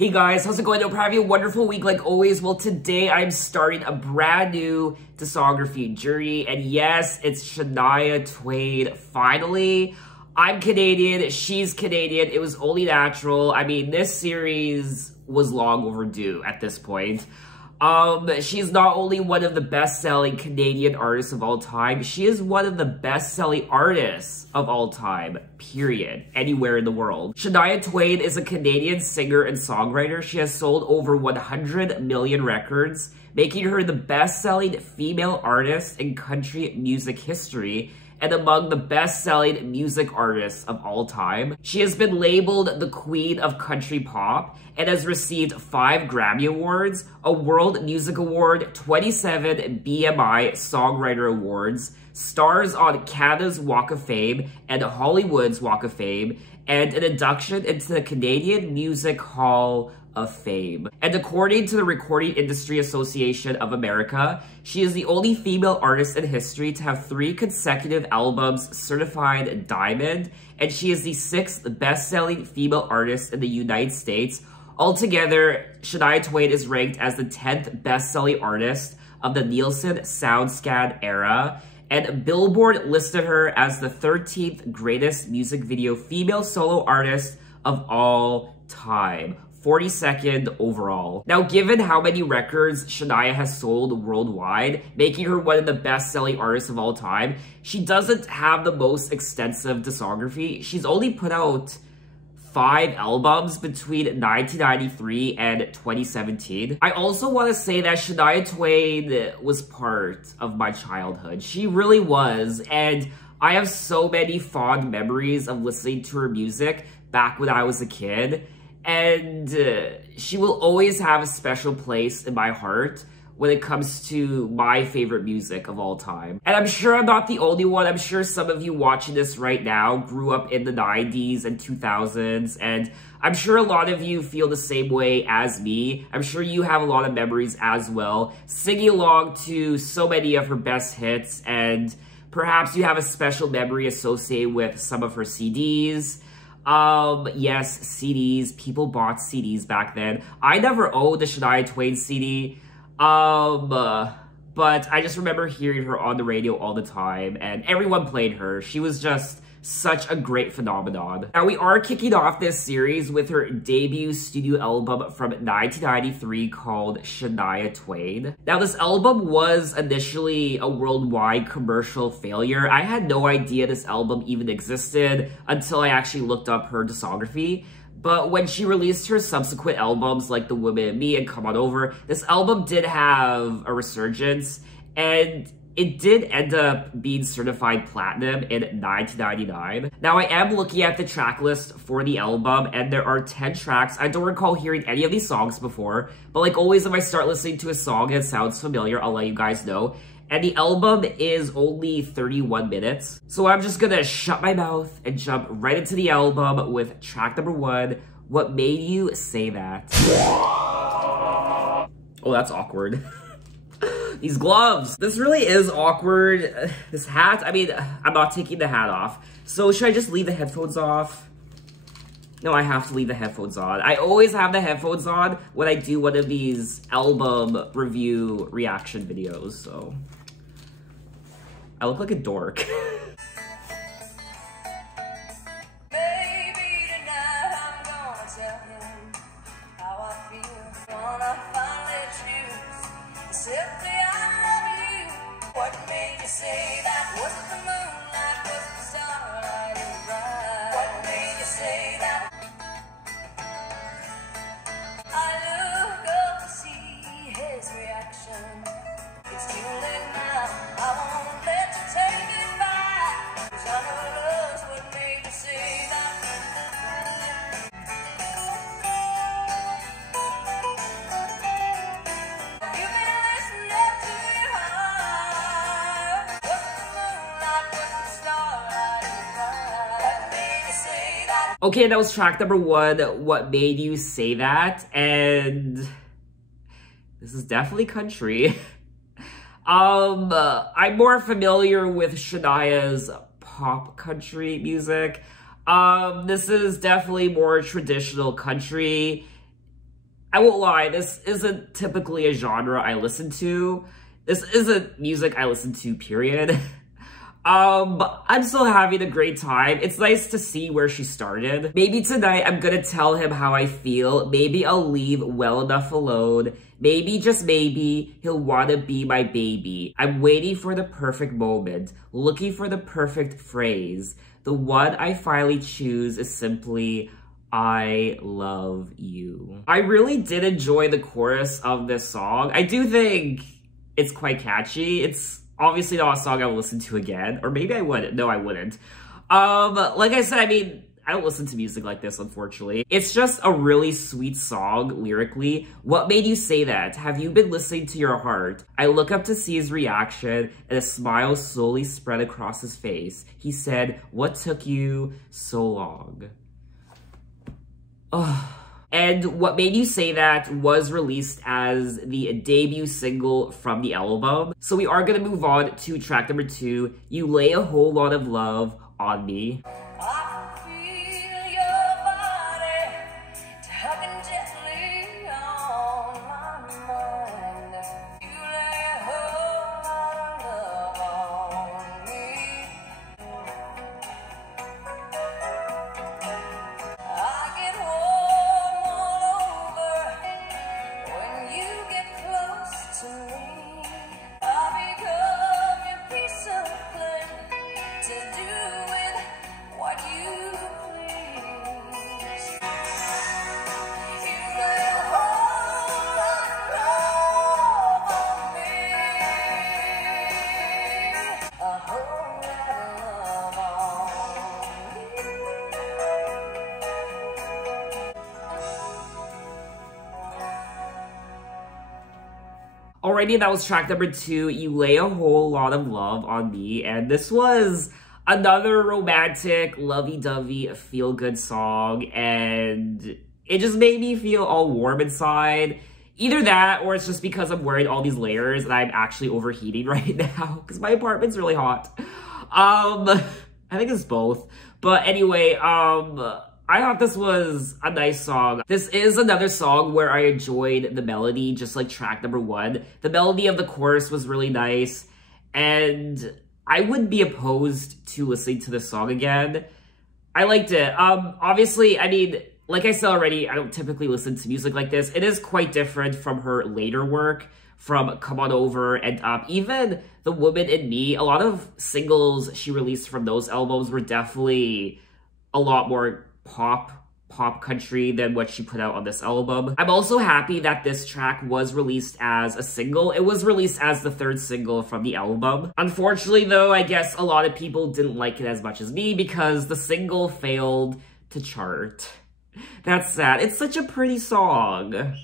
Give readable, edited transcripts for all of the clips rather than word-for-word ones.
Hey guys, how's it going? Hope you're having a wonderful week like always. Well, today I'm starting a brand new discography journey, and yes, it's Shania Twain, finally. I'm Canadian, she's Canadian, it was only natural. I mean, this series was long overdue at this point. She's not only one of the best-selling Canadian artists of all time, she is one of the best-selling artists of all time, period, anywhere in the world. Shania Twain is a Canadian singer and songwriter. She has sold over 100 million records, making her the best-selling female artist in country music history and among the best-selling music artists of all time. She has been labeled the Queen of Country Pop and has received 5 Grammy Awards, a World Music Award, 27 BMI Songwriter Awards, stars on Canada's Walk of Fame and Hollywood's Walk of Fame, and an induction into the Canadian Music Hall of Fame. And according to the Recording Industry Association of America, she is the only female artist in history to have 3 consecutive albums certified diamond, and she is the 6th best-selling female artist in the United States. Altogether, Shania Twain is ranked as the 10th best-selling artist of the Nielsen SoundScan era, and Billboard listed her as the 13th greatest music video female solo artist of all time. 42nd overall. Now, given how many records Shania has sold worldwide, making her one of the best-selling artists of all time, she doesn't have the most extensive discography. She's only put out 5 albums between 1993 and 2017. I also want to say that Shania Twain was part of my childhood. She really was, and I have so many fond memories of listening to her music back when I was a kid. And she will always have a special place in my heart when it comes to my favorite music of all time. And I'm sure I'm not the only one. I'm sure some of you watching this right now grew up in the 90s and 2000s, and I'm sure a lot of you feel the same way as me. I'm sure you have a lot of memories as well, singing along to so many of her best hits, and perhaps you have a special memory associated with some of her CDs. Yes, CDs. People bought CDs back then. I never owned a Shania Twain CD, but I just remember hearing her on the radio all the time, and everyone played her. She was just such a great phenomenon. Now, we are kicking off this series with her debut studio album from 1993 called Shania Twain. Now, this album was initially a worldwide commercial failure. I had no idea this album even existed until I actually looked up her discography. But when she released her subsequent albums like The Woman in Me and Come On Over, this album did have a resurgence, and it did end up being certified platinum in 1999. Now, I am looking at the track list for the album, and there are 10 tracks. I don't recall hearing any of these songs before, but like always, if I start listening to a song and it sounds familiar, I'll let you guys know. And the album is only 31 minutes. So I'm just gonna shut my mouth and jump right into the album with track number 1, What Made You Say That? Oh, that's awkward. These gloves. This really is awkward. This hat, I mean, I'm not taking the hat off. So should I just leave the headphones off? No, I have to leave the headphones on. I always have the headphones on when I do one of these album review reaction videos, so. I look like a dork. Okay, that was track number 1, What Made You Say That? And this is definitely country. I'm more familiar with Shania's pop country music. This is definitely more traditional country. I won't lie, this isn't typically a genre I listen to. This isn't music I listen to, period. But I'm still having a great time. It's nice to see where she started. Maybe tonight I'm gonna tell him how I feel. Maybe I'll leave well enough alone. Maybe, just maybe, he'll wanna be my baby. I'm waiting for the perfect moment, looking for the perfect phrase. The one I finally choose is simply, I love you. I really did enjoy the chorus of this song. I do think it's quite catchy. It's obviously not a song I will listen to again. Or maybe I would. No, I wouldn't. Like I said, I mean, I don't listen to music like this, unfortunately. It's just a really sweet song, lyrically. What made you say that? Have you been listening to your heart? I look up to see his reaction, and a smile slowly spread across his face. He said, what took you so long? Oh. And What Made You Say That was released as the debut single from the album. So we are gonna move on to track number 2, You Lay a Whole Lot of Love on Me. Alrighty, that was track number 2, You Lay a Whole Lot of Love on Me, and this was another romantic, lovey-dovey, feel-good song, and it just made me feel all warm inside. Either that, or it's just because I'm wearing all these layers and I'm actually overheating right now, because my apartment's really hot. I think it's both. But anyway, I thought this was a nice song. This is another song where I enjoyed the melody, just like track number 1. The melody of the chorus was really nice, and I wouldn't be opposed to listening to this song again. I liked it. Obviously, I mean, like I said already, I don't typically listen to music like this. It is quite different from her later work, from Come On Over and Up. Even The Woman in Me, a lot of singles she released from those albums were definitely a lot more pop country than what she put out on this album. I'm also happy that this track was released as a single. It was released as the 3rd single from the album. Unfortunately though, I guess a lot of people didn't like it as much as me because the single failed to chart. That's sad. It's such a pretty song.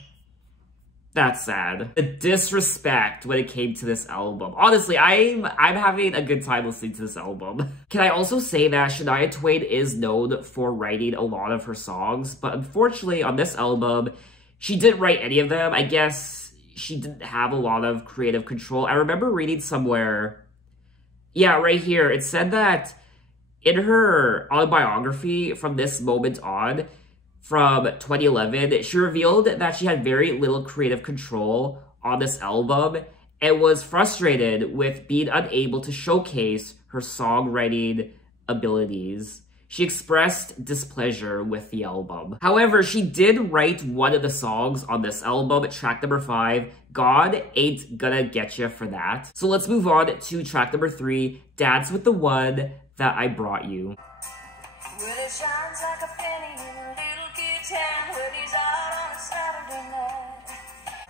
That's sad. The disrespect when it came to this album. Honestly, I'm having a good time listening to this album. Can I also say that Shania Twain is known for writing a lot of her songs, but unfortunately on this album, she didn't write any of them. I guess she didn't have a lot of creative control. I remember reading somewhere, yeah, right here, it said that in her autobiography from this moment on, from 2011, she revealed that she had very little creative control on this album and was frustrated with being unable to showcase her songwriting abilities. She expressed displeasure with the album. However, she did write one of the songs on this album, track number 5, God Ain't Gonna Get Ya for That. So let's move on to track number 3, Dance With the One That I Brought You. Well, it shines like a penny in a little kid's hand when he's out on a Saturday night.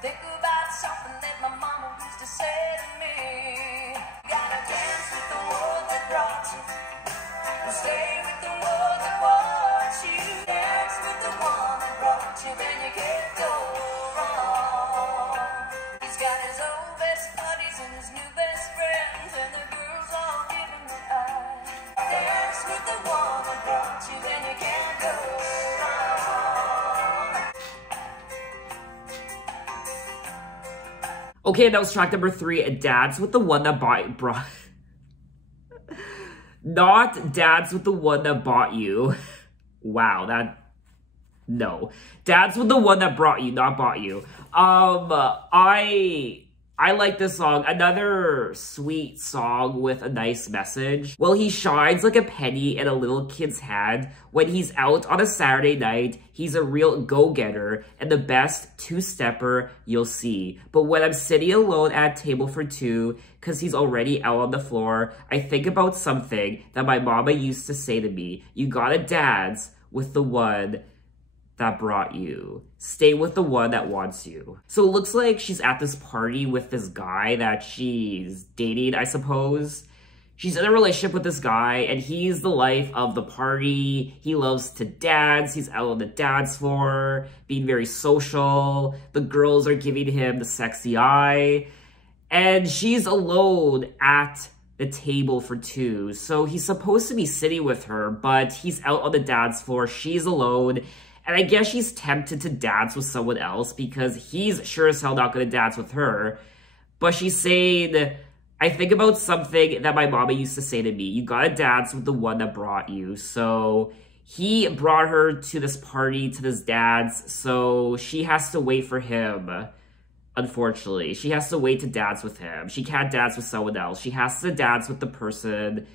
Think about something that my mama used to say to me. You gotta dance with the one that brought you, and stay with the one that wants you. Dance with the one that brought you, then you can't go wrong. He's got his old best buddies and his new best friends, and the girls all give him the eye. Dance with the one that brought you, then you can't go wrong. Okay, that was track number 3, Dance With the One That brought... Not Dance With the One That Bought You. Wow, that... No. Dads with the one that brought you, not bought you. I like this song. Another sweet song with a nice message. Well, he shines like a penny in a little kid's hand. When he's out on a Saturday night, he's a real go-getter and the best two-stepper you'll see. But when I'm sitting alone at a table for two, cause he's already out on the floor, I think about something that my mama used to say to me. You gotta dance with the one that brought you. Stay with the one that wants you. So it looks like she's at this party with this guy that she's dating, I suppose. She's in a relationship with this guy, and he's the life of the party. He loves to dance. He's out on the dance floor, being very social. The girls are giving him the sexy eye. And she's alone at the table for two. So he's supposed to be sitting with her, but he's out on the dance floor. She's alone. And I guess she's tempted to dance with someone else because he's sure as hell not going to dance with her. But she's saying, I think about something that my mama used to say to me. You gotta dance with the one that brought you. So he brought her to this party, to this dance. So she has to wait for him, unfortunately. She has to wait to dance with him. She can't dance with someone else. She has to dance with the person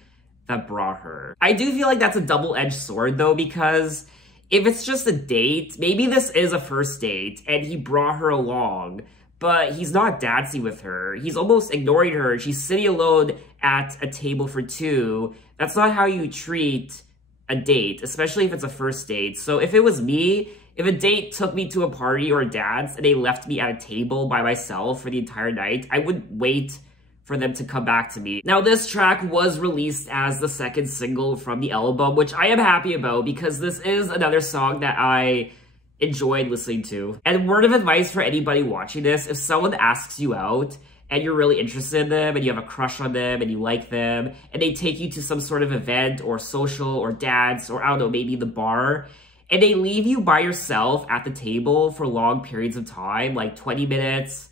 that brought her. I do feel like that's a double-edged sword, though, because if it's just a date, maybe this is a first date and he brought her along, but he's not dancing with her. He's almost ignoring her. She's sitting alone at a table for two. That's not how you treat a date, especially if it's a first date. So if it was me, if a date took me to a party or a dance and they left me at a table by myself for the entire night, I would wait for them to come back to me. Now, this track was released as the second single from the album, which I am happy about because this is another song that I enjoyed listening to. And word of advice for anybody watching this, if someone asks you out and you're really interested in them and you have a crush on them and you like them and they take you to some sort of event or social or dance or I don't know, maybe the bar, and they leave you by yourself at the table for long periods of time, like 20 minutes,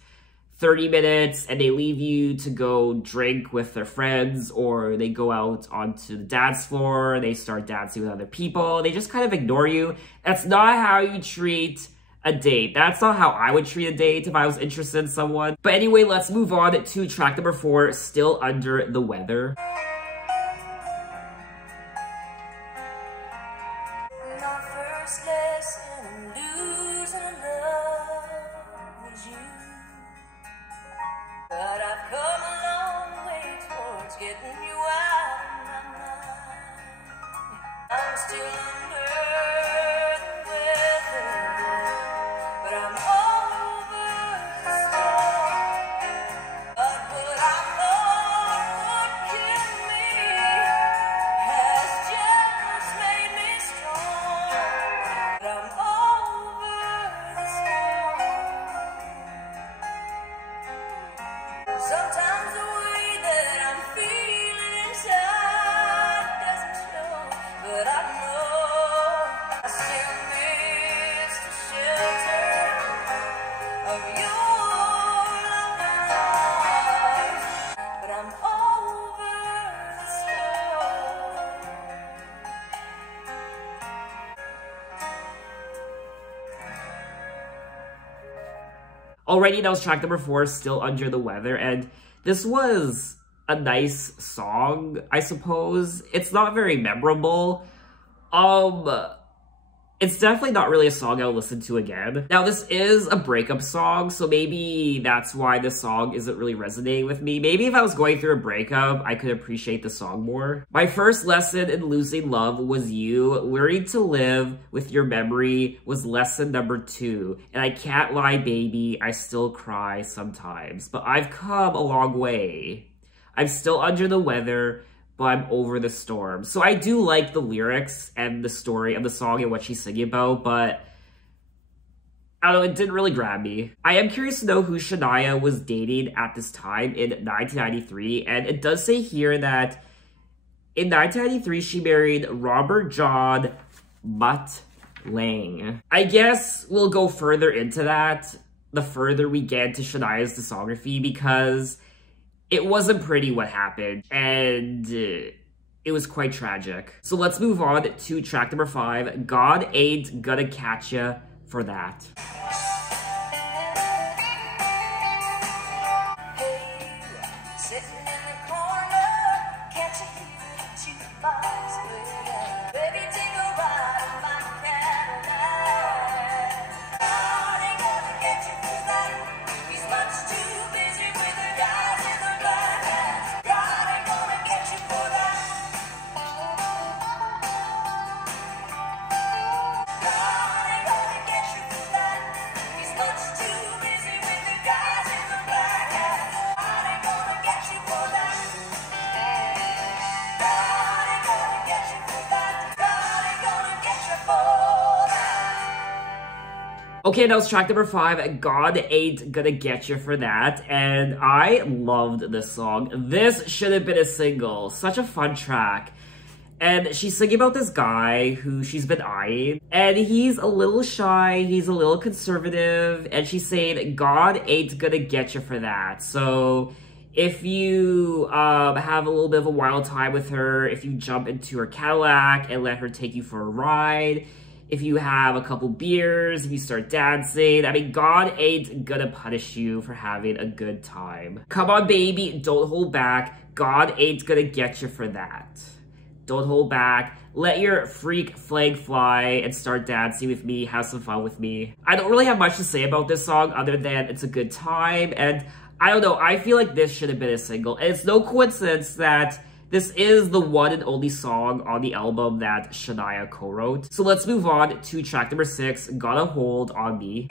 30 minutes, and they leave you to go drink with their friends, or they go out onto the dance floor, they start dancing with other people, they just kind of ignore you. That's not how you treat a date. That's not how I would treat a date if I was interested in someone. But anyway, let's move on to track number 4, Still Under the Weather. My first lesson in losing love was you. But I've come a long way towards getting you out of my mind. I'm still under the weather, but I'm over the storm. But what I thought would kill me has just made me strong. But I'm over the storm. Sometimes the way that I'm feeling inside doesn't show, but I know I still miss the shelter of your loving arms. But I'm over the storm. Alrighty, that was track number 4, Still Under the Weather, and this was a nice song, I suppose. It's not very memorable. It's definitely not really a song I'll listen to again. Now, this is a breakup song, so maybe that's why this song isn't really resonating with me. Maybe if I was going through a breakup, I could appreciate the song more. My first lesson in losing love was you. Learning to live with your memory was lesson number 2. And I can't lie, baby, I still cry sometimes. But I've come a long way. I'm still under the weather, but I'm over the storm. So I do like the lyrics and the story of the song and what she's singing about, but I don't know, it didn't really grab me. I am curious to know who Shania was dating at this time in 1993, and it does say here that in 1993, she married Robert John Mutt Lang. I guess we'll go further into that the further we get to Shania's discography, because it wasn't pretty what happened, and It was quite tragic. So let's move on to track number 5, God Ain't Gonna Catch Ya for That. Okay, that was track number 5, God Ain't Gonna Get You for That, and I loved this song. This should have been a single. Such a fun track. And she's singing about this guy who she's been eyeing, and he's a little shy, he's a little conservative, and she's saying, God ain't gonna get you for that. So if you have a little bit of a wild time with her, if you jump into her Cadillac and let her take you for a ride, if you have a couple beers, if you start dancing, I mean, God ain't gonna punish you for having a good time. Come on, baby, don't hold back. God ain't gonna get you for that. Don't hold back. Let your freak flag fly and start dancing with me. Have some fun with me. I don't really have much to say about this song other than it's a good time. And I don't know, I feel like this should have been a single. And it's no coincidence that this is the one and only song on the album that Shania co-wrote. So let's move on to track number 6, Got a Hold on Me.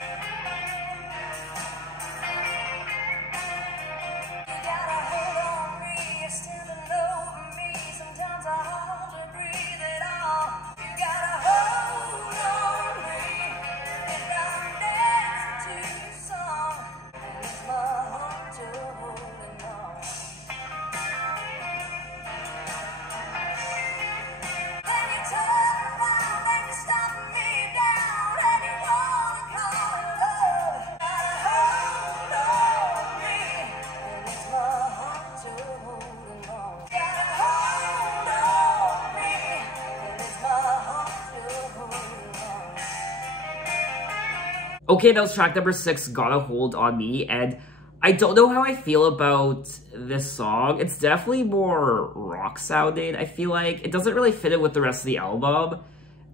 Okay, that was track number 6, Got a Hold on Me, and I don't know how I feel about this song. It's definitely more rock sounding, I feel like. It doesn't really fit in with the rest of the album.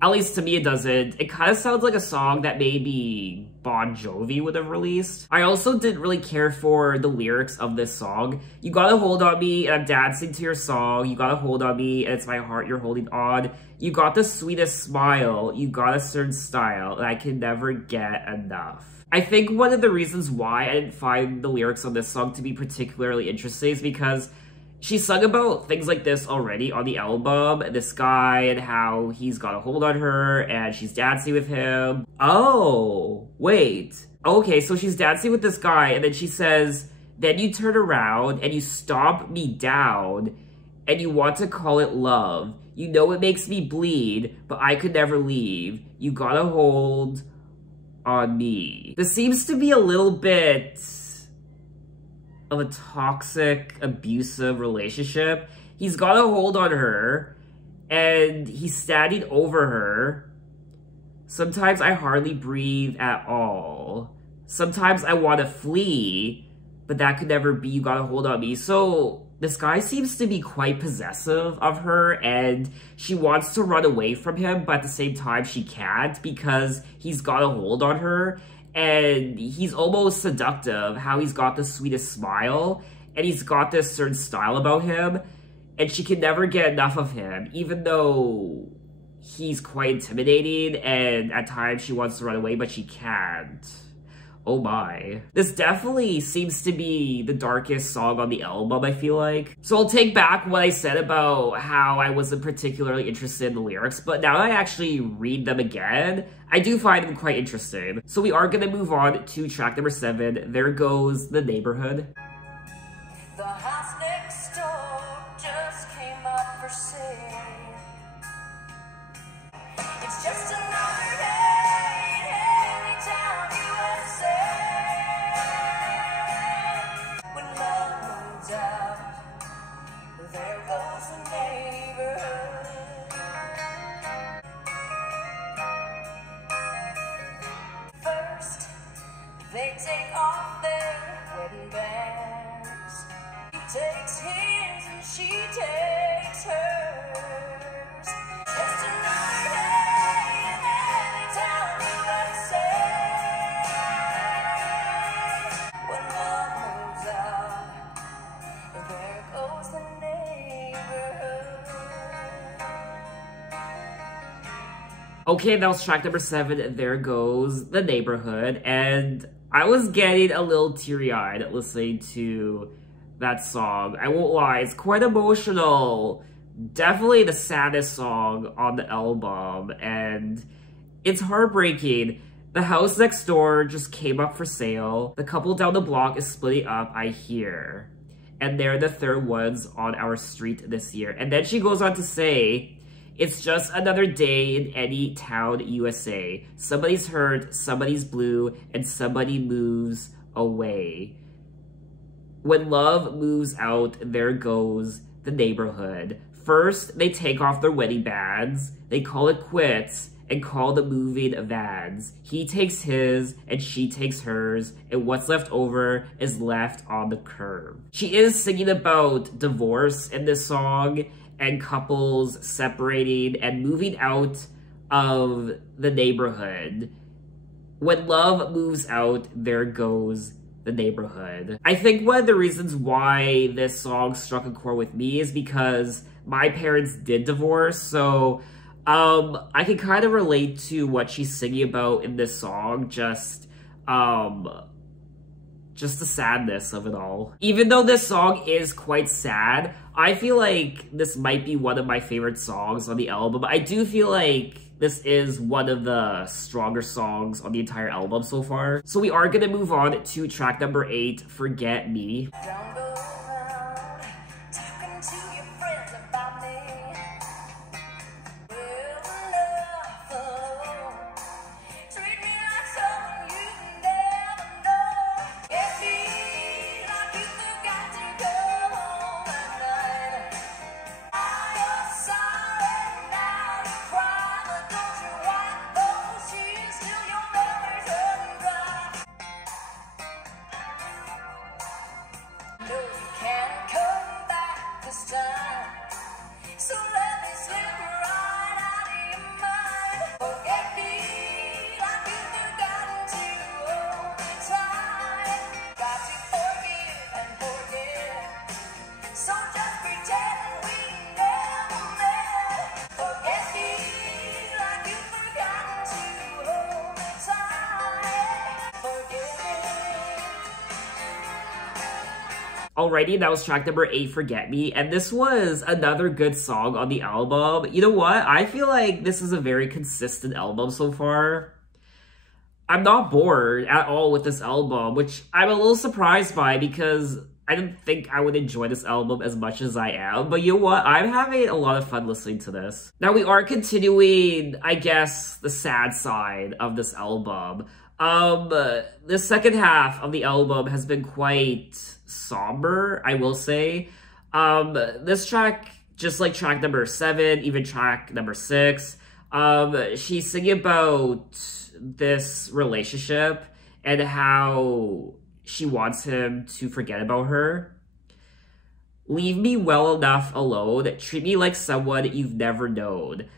At least to me it doesn't. It kind of sounds like a song that maybe Bon Jovi would have released. I also didn't really care for the lyrics of this song. You got a hold on me and I'm dancing to your song. You got a hold on me and it's my heart you're holding on. You got the sweetest smile. You got a certain style and I can never get enough. I think one of the reasons why I didn't find the lyrics on this song to be particularly interesting is because she sung about things like this already on the album, this guy and how he's got a hold on her and she's dancing with him. Oh, wait. Okay, so she's dancing with this guy and then she says, then you turn around and you stomp me down and you want to call it love. You know it makes me bleed, but I could never leave. You got a hold on me. This seems to be a little bit of a toxic, abusive relationship. He's got a hold on her, and he's standing over her. Sometimes I hardly breathe at all. Sometimes I want to flee, but that could never be. You got a hold on me. So this guy seems to be quite possessive of her, and she wants to run away from him, but at the same time she can't because he's got a hold on her. And he's almost seductive, how he's got the sweetest smile, and he's got this certain style about him, and she can never get enough of him, even though he's quite intimidating, and at times she wants to run away, but she can't. Oh my. This definitely seems to be the darkest song on the album, I feel like. So I'll take back what I said about how I wasn't particularly interested in the lyrics, but now that I actually read them again, I do find them quite interesting. So we are gonna move on to track number 7, There Goes the Neighborhood. The house next door just came up for sale. It's just another day in Anytown, USA. When love moves out, there goes the neighborhood. They take off their wedding bands. He takes his and she takes hers. Just another day and they tell me what to say. When love moves out, there goes the neighborhood. Okay, that was track number 7, There Goes the Neighborhood, and I was getting a little teary-eyed listening to that song. I won't lie, it's quite emotional. Definitely the saddest song on the album, and it's heartbreaking. The house next door just came up for sale. The couple down the block is splitting up, I hear. And they're the third ones on our street this year. And then she goes on to say, it's just another day in any town, USA. Somebody's hurt, somebody's blue, and somebody moves away. When love moves out, there goes the neighborhood. First, they take off their wedding bands, they call it quits, and call the moving vans. He takes his, and she takes hers, and what's left over is left on the curb. She is singing about divorce in this song, and couples separating and moving out of the neighborhood. When love moves out, there goes the neighborhood. I think one of the reasons why this song struck a chord with me is because my parents did divorce, so I can kind of relate to what she's singing about in this song, just the sadness of it all. Even though this song is quite sad, I feel like this might be one of my favorite songs on the album. I do feel like this is one of the stronger songs on the entire album so far. So we are gonna move on to track number 8, Forget Me. Don't go around talking to your friends about me. Well enough alone. Treat me like someone you never know. Get me like you forgot to go home at night. You're sorry now you cry, but don't you wipe those tears till your memories run dry. No, you can't come back this time. So let me slip right out of your mind. Forget me like you've forgotten to all the time. Got to forgive and forget. So just pretend we never met. Forget me like you've forgotten to all the time. Forget me. Alrighty, that was track number 8, Forget Me, and this was another good song on the album. You know what? I feel like this is a very consistent album so far. I'm not bored at all with this album, which I'm a little surprised by because I didn't think I would enjoy this album as much as I am. But you know what? I'm having a lot of fun listening to this. Now we are continuing, I guess, the sad side of this album. The second half of the album has been quite somber, I will say. This track, just like track number 7, even track number 6, she's singing about this relationship and how she wants him to forget about her. Leave me well enough alone. Treat me like someone you've never known.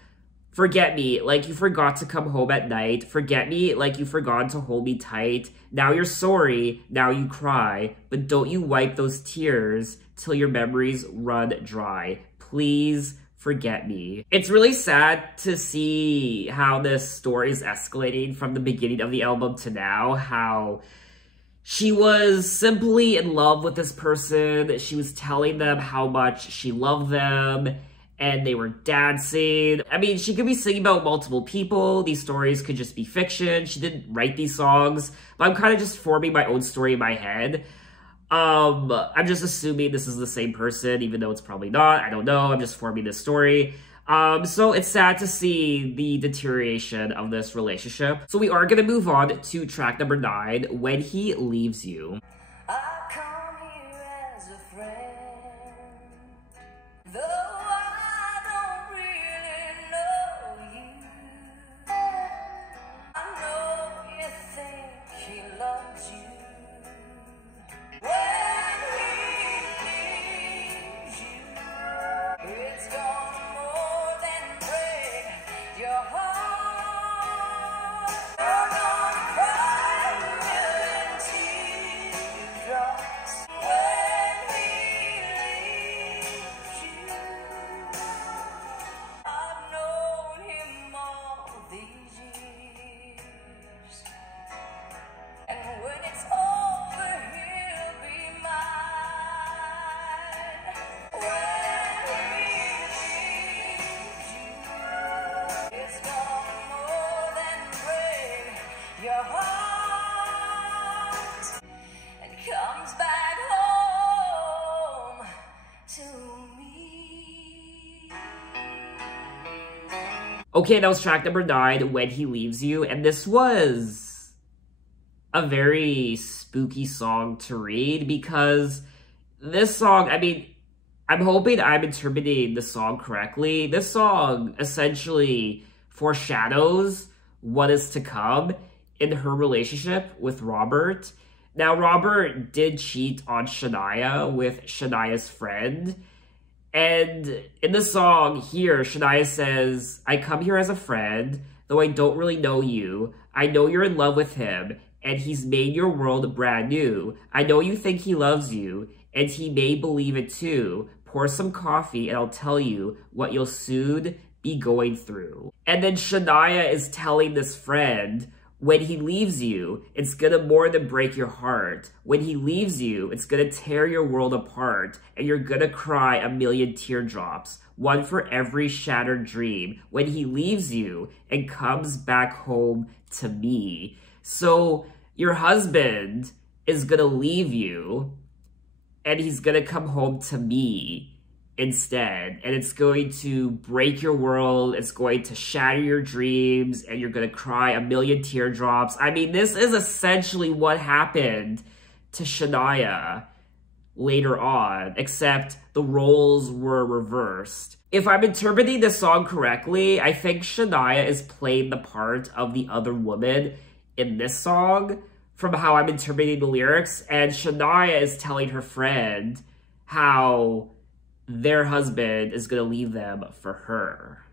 Forget me like you forgot to come home at night. Forget me like you forgot to hold me tight. Now you're sorry, now you cry. But don't you wipe those tears till your memories run dry. Please forget me. It's really sad to see how this story is escalating from the beginning of the album to now. How she was simply in love with this person. She was telling them how much she loved them. And they were dancing. I mean, she could be singing about multiple people. These stories could just be fiction. She didn't write these songs. But I'm kind of just forming my own story in my head. I'm just assuming this is the same person, even though it's probably not. I don't know. I'm just forming this story. So it's sad to see the deterioration of this relationship. So we are going to move on to track number 9, When He Leaves You. I come here as a friend, though I don't really know you. I know you think he loves you. Okay, that was track number 9, When He Leaves You, and this was a very spooky song to read because this song, I mean, I'm hoping I'm interpreting the song correctly. This song essentially foreshadows what is to come in her relationship with Robert. Now, Robert did cheat on Shania with Shania's friend. And in the song here, Shania says, I come here as a friend, though I don't really know you. I know you're in love with him, and he's made your world brand new. I know you think he loves you, and he may believe it too. Pour some coffee, and I'll tell you what you'll soon be going through. And then Shania is telling this friend, when he leaves you, it's gonna more than break your heart. When he leaves you, it's gonna tear your world apart, and you're gonna cry a million teardrops, one for every shattered dream. When he leaves you and comes back home to me. So your husband is gonna leave you, and he's gonna come home to me instead, and it's going to break your world, it's going to shatter your dreams, and you're gonna cry a million teardrops. I mean, this is essentially what happened to Shania later on, except the roles were reversed. If I'm interpreting the song correctly, I think Shania is playing the part of the other woman in this song, from how I'm interpreting the lyrics, and Shania is telling her friend how their husband is going to leave them for her.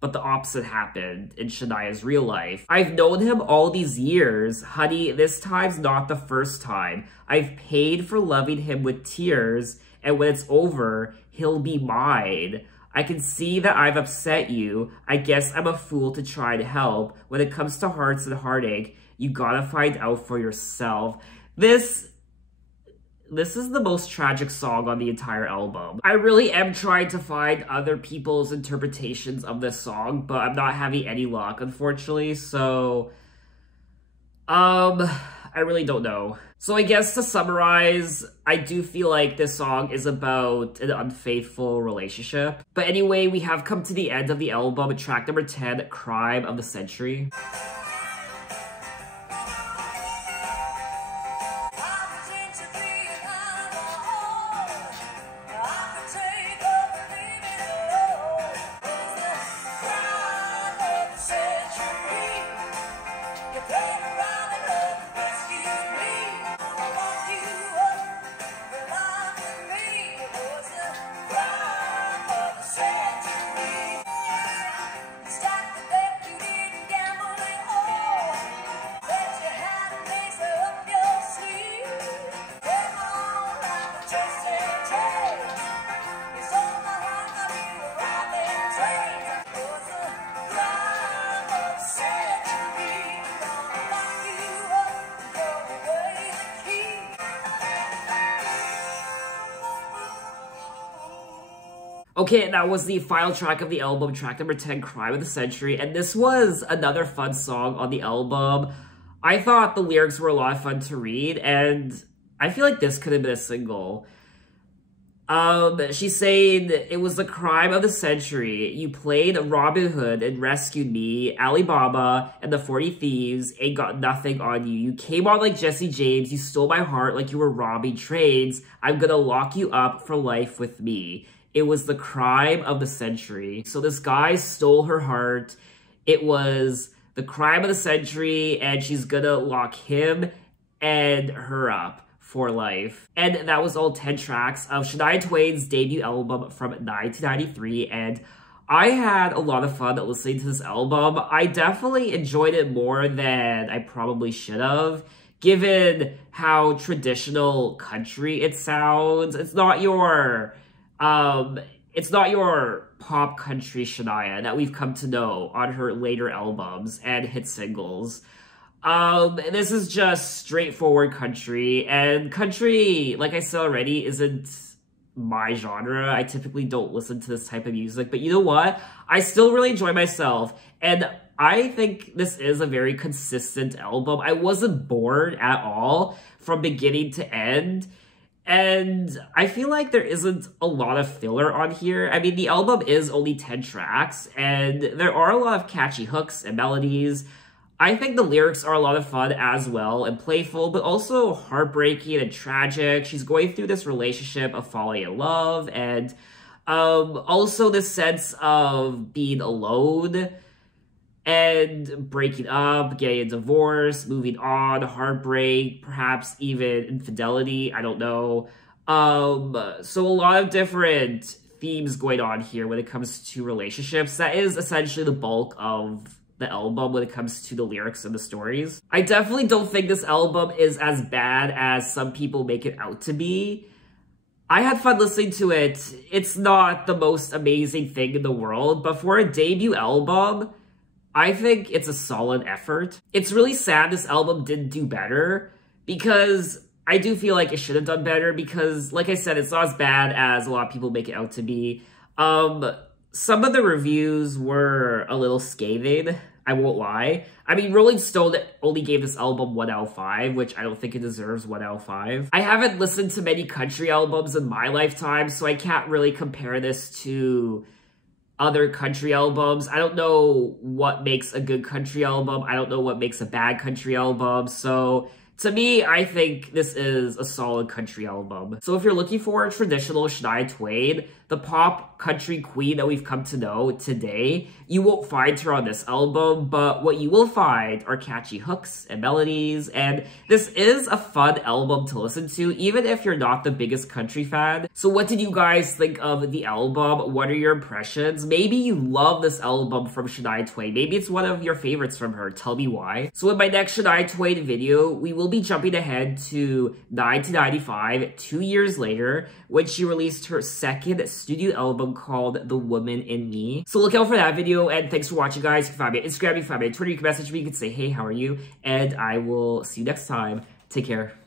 But the opposite happened in Shania's real life. I've known him all these years. Honey, this time's not the first time. I've paid for loving him with tears, and when it's over, he'll be mine. I can see that I've upset you. I guess I'm a fool to try to help. When it comes to hearts and heartache, you gotta find out for yourself. This is the most tragic song on the entire album. I really am trying to find other people's interpretations of this song, but I'm not having any luck, unfortunately, so I really don't know. So I guess to summarize, I do feel like this song is about an unfaithful relationship. But anyway, we have come to the end of the album, track number 10, Crime of the Century. Okay, that was the final track of the album, track number 10, Crime of the Century, and this was another fun song on the album. I thought the lyrics were a lot of fun to read, and I feel like this could have been a single. She's saying, it was the crime of the century. You played Robin Hood and rescued me, Alibaba and the 40 Thieves ain't got nothing on you. You came on like Jesse James, you stole my heart like you were robbing trains. I'm gonna lock you up for life with me. It was the crime of the century. So this guy stole her heart. It was the crime of the century, and she's gonna lock him and her up for life. And that was all 10 tracks of Shania Twain's debut album from 1993, and I had a lot of fun listening to this album. I definitely enjoyed it more than I probably should have, given how traditional country it sounds. It's not your pop country Shania that we've come to know on her later albums and hit singles. This is just straightforward country, and country, like I said already, isn't my genre. I typically don't listen to this type of music, but you know what? I still really enjoy myself, and I think this is a very consistent album. I wasn't bored at all from beginning to end. And I feel like there isn't a lot of filler on here. I mean, the album is only 10 tracks, and there are a lot of catchy hooks and melodies. I think the lyrics are a lot of fun as well and playful, but also heartbreaking and tragic. She's going through this relationship of falling in love, and also this sense of being alone and breaking up, getting a divorce, moving on, heartbreak, perhaps even infidelity, I don't know. So a lot of different themes going on here when it comes to relationships. That is essentially the bulk of the album when it comes to the lyrics and the stories. I definitely don't think this album is as bad as some people make it out to be. I had fun listening to it. It's not the most amazing thing in the world, but for a debut album, I think it's a solid effort. It's really sad this album didn't do better because I do feel like it should have done better because, like I said, it's not as bad as a lot of people make it out to be. Some of the reviews were a little scathing, I won't lie. I mean, Rolling Stone only gave this album 1 out of 5, which I don't think it deserves 1 out of 5. I haven't listened to many country albums in my lifetime, so I can't really compare this to other country albums. I don't know what makes a good country album. I don't know what makes a bad country album. So to me, I think this is a solid country album. So if you're looking for a traditional Shania Twain, the pop country queen that we've come to know today, you won't find her on this album, but what you will find are catchy hooks and melodies, and this is a fun album to listen to, even if you're not the biggest country fan. So what did you guys think of the album? What are your impressions? Maybe you love this album from Shania Twain. Maybe it's one of your favorites from her. Tell me why. So in my next Shania Twain video, we will be jumping ahead to 1995, 2 years later, when she released her second studio album called The Woman in Me. So look out for that video, and thanks for watching, guys. You can find me on Instagram, you can find me on Twitter, you can message me, you can say, hey, how are you? And I will see you next time. Take care.